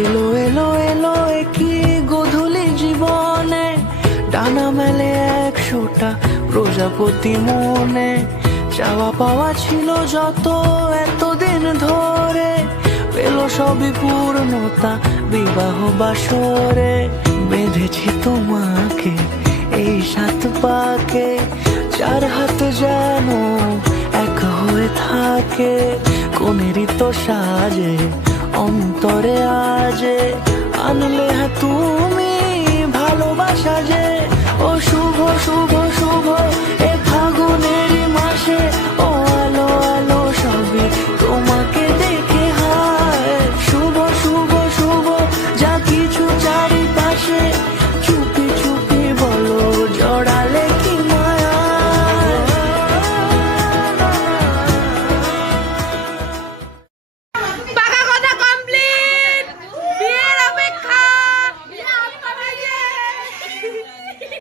এলো এলো এলো কি গোধূলি জীবনে, ডানা মেলে 100টা প্রজাপতি মনে। চাওয়া পাওয়া ছিল যত এতদিন ধরে, পেল সবই পূর্ণতা বিবাহ বাসরে। বেঁধেছি তোমাকে এই 7 পাকে, 4 হাত যেন এক হয়ে থাকে। কোনেরই তো সাজে অন্তরে আজে, আনলে হ্যাঁ তুমি ভালোবাসা যে। ও শুভ শুভ শুভ